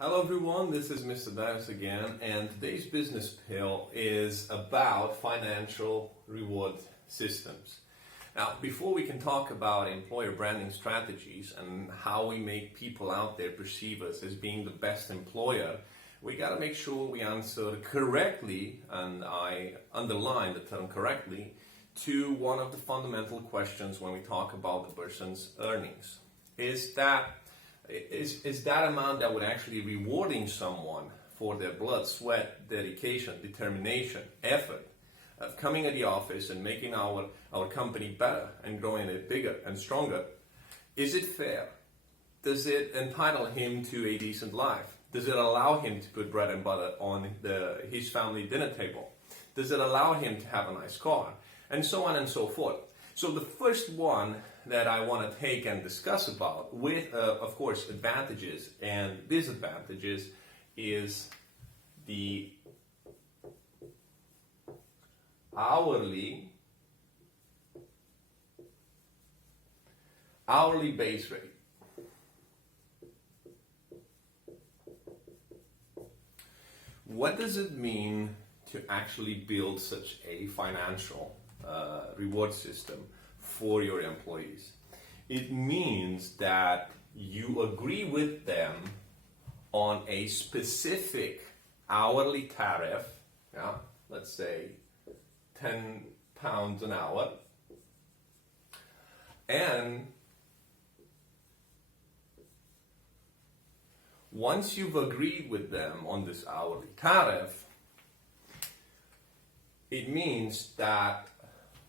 Hello everyone, this is Mr. Dias again, and today's business pill is about financial reward systems. Now, before we can talk about employer branding strategies and how we make people out there perceive us as being the best employer, we got to make sure we answer correctly, and I underline the term correctly, to one of the fundamental questions when we talk about the person's earnings. Is that amount that would actually rewarding someone for their blood, sweat, dedication, determination, effort of coming at the office and making our company better and growing it bigger and stronger? Is it fair? Does it entitle him to a decent life? Does it allow him to put bread and butter on his family dinner table? Does it allow him to have a nice car? And so on and so forth. So the first one that I want to take and discuss about with, of course, advantages and disadvantages is the hourly base rate. What does it mean to actually build such a financial reward system for your employees? It means that you agree with them on a specific hourly tariff, let's say £10 an hour, and once you've agreed with them on this hourly tariff, it means that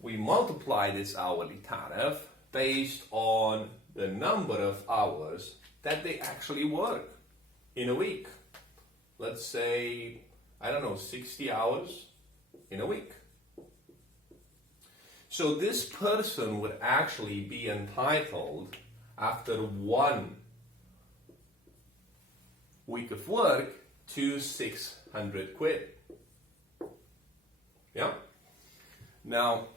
we multiply this hourly tariff based on the number of hours that they actually work in a week. Let's say, 60 hours in a week. So this person would actually be entitled, after 1 week of work, to 600 quid. Yeah? Now,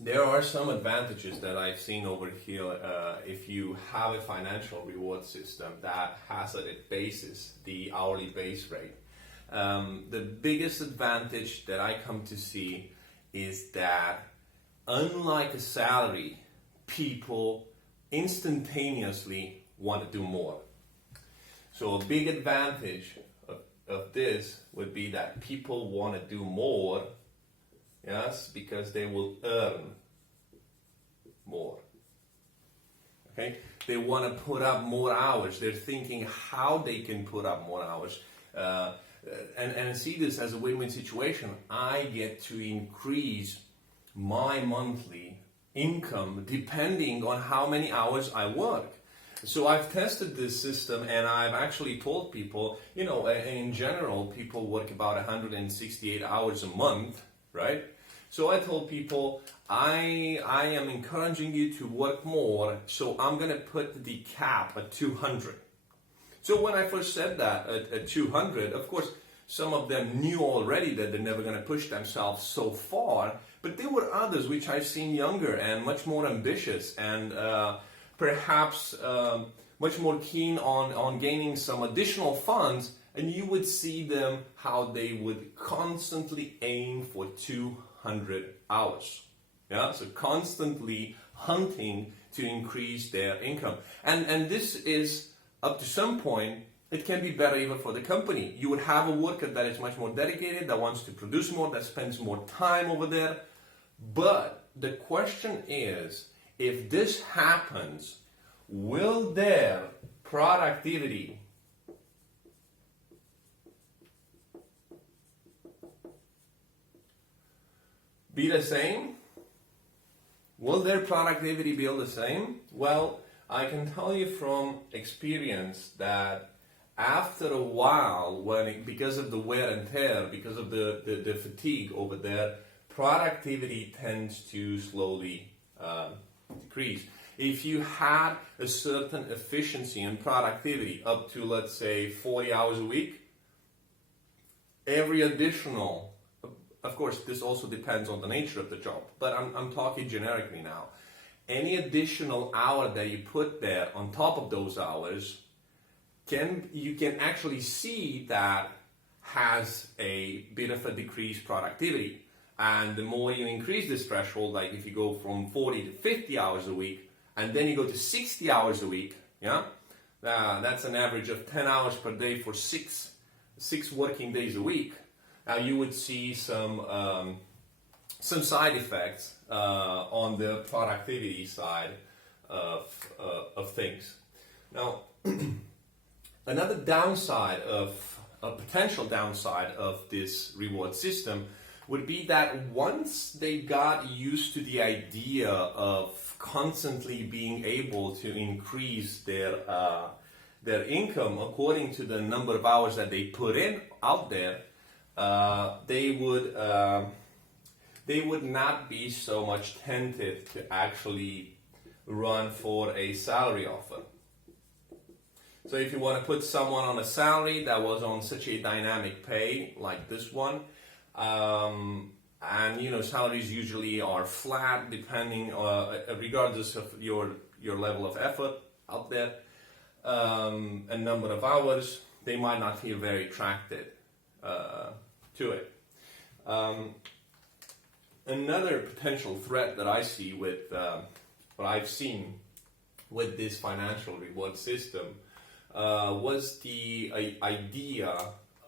there are some advantages that I've seen over here if you have a financial reward system that has at its basis the hourly base rate. The biggest advantage that I come to see is that, unlike a salary, people instantaneously want to do more. So a big advantage of this would be that people want to do more. Yes, because they will earn more. Okay, they want to put up more hours. They're thinking how they can put up more hours, and see this as a win-win situation. I get to increase my monthly income depending on how many hours I work. So I've tested this system, and I've actually told people, in general, people work about 168 hours a month. Right? So I told people, I am encouraging you to work more, so I'm going to put the cap at 200. So when I first said that at 200, of course, some of them knew already that they're never going to push themselves so far, but there were others which I've seen younger and much more ambitious and perhaps much more keen on gaining some additional funds. And you would see them how they would constantly aim for 200 hours. Yeah, so constantly hunting to increase their income. And this is, up to some point, it can be better even for the company. You would have a worker that is much more dedicated, that wants to produce more, that spends more time over there. But the question is, if this happens, will their productivity be the same? Will their productivity be the same? Well, I can tell you from experience that after a while, because of the wear and tear, because of the fatigue over there, productivity tends to slowly decrease. If you had a certain efficiency and productivity up to, let's say, 40 hours a week, every additional, of course, this also depends on the nature of the job, but I'm talking generically now. Any additional hour that you put there on top of those hours you can actually see that has a bit of a decreased productivity. And the more you increase this threshold, like if you go from 40 to 50 hours a week, and then you go to 60 hours a week, yeah, that's an average of 10 hours per day for six working days a week. Now you would see some side effects on the productivity side of things. Now, another downside a potential downside of this reward system would be that once they got used to the idea of constantly being able to increase their income according to the number of hours that they put in out there, they would not be so much tempted to actually run for a salary offer. So if you want to put someone on a salary that was on such a dynamic pay like this one, and salaries usually are flat depending regardless of your level of effort out there and number of hours, they might not feel very attracted to it. Another potential threat that I see with what I've seen with this financial reward system was the idea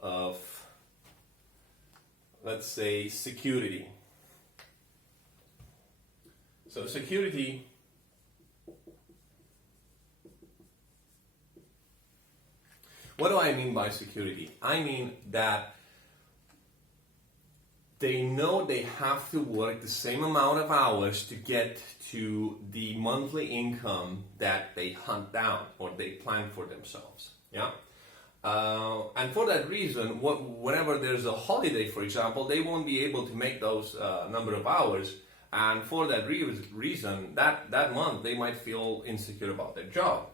of, let's say, security. So security, what do I mean by security? I mean that they know they have to work the same amount of hours to get to the monthly income that they hunt down or they plan for themselves. Yeah. And for that reason, whenever there's a holiday, for example, they won't be able to make those number of hours. And for that reason, that month, they might feel insecure about their job.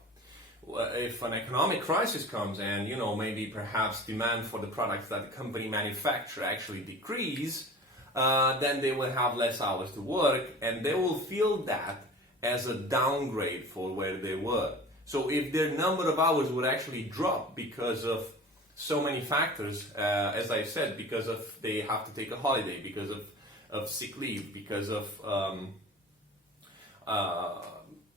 If an economic crisis comes and, maybe perhaps demand for the products that the company manufactures actually decrease, then they will have less hours to work and they will feel that as a downgrade for where they were. So if their number of hours would actually drop because of so many factors, as I said, because of they have to take a holiday, because of sick leave, because of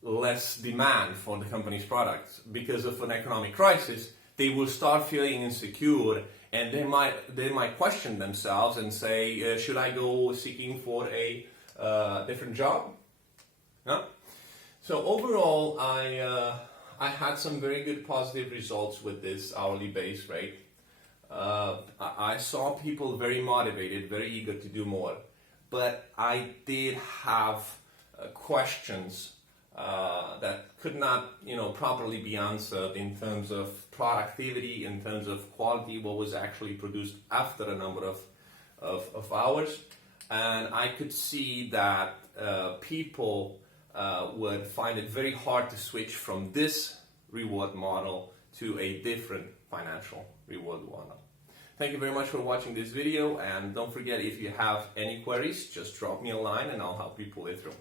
less demand for the company's products, because of an economic crisis, they will start feeling insecure and they might question themselves and say, should I go seeking for a different job? Yeah? So overall, I had some very good positive results with this hourly base rate. I saw people very motivated, very eager to do more, but I did have questions that could not, properly be answered in terms of productivity, in terms of quality, what was actually produced after a number of hours. And I could see that people would find it very hard to switch from this reward model to a different financial reward model. Thank you very much for watching this video, and don't forget, if you have any queries, just drop me a line and I'll help you pull it through.